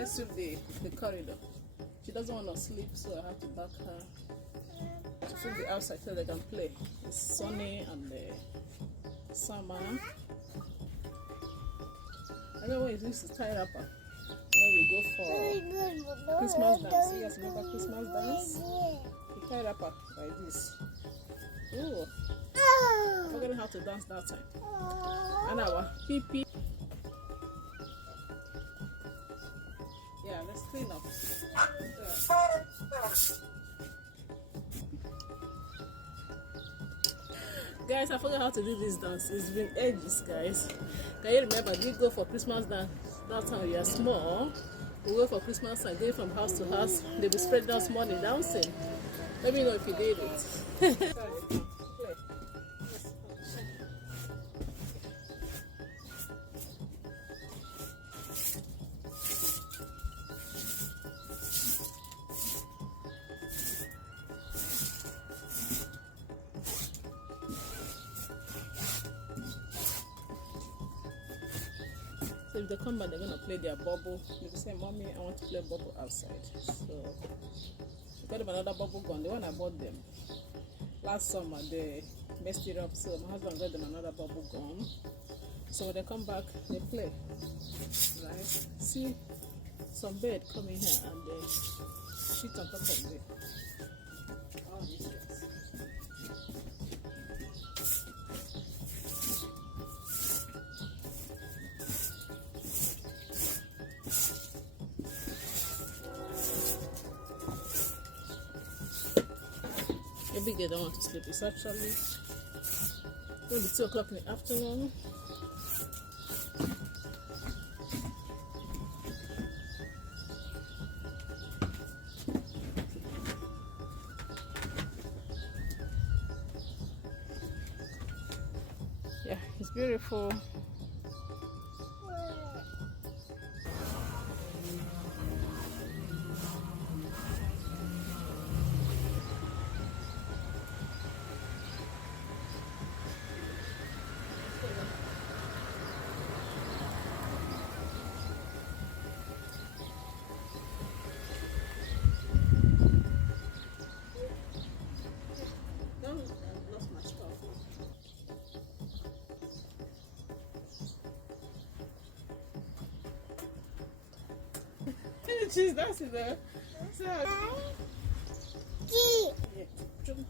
let's sweep the corridor. She doesn't want to sleep, so I have to back her to sweep the outside so they can play. It's sunny and summer. I know when this is tie wrapper. When we go for Christmas dance. You guys remember Christmas dance? We tie wrapper like this. Oh, I'm forgetting how to dance that time. And our pee. Yeah, let's clean up. Guys, I forgot how to do this dance. It's been ages, guys. Can you remember? We go for Christmas dance. That time we are small. We go for Christmas and going from house to house. They will spread us money dancing. Let me know if you did it. So if they come back, they're gonna play their bubble. They will say, "Mommy, I want to play bubble outside." So we got them another bubble gun. The one I bought them last summer, they messed it up. So my husband got them another bubble gun. So when they come back, they play. Right? See some bird coming here and they shit on top of it. All these things. Maybe they don't want to sleep. It's actually maybe 2 o'clock in the afternoon. Yeah, it's beautiful. She's dancing there. So, yeah. Jump.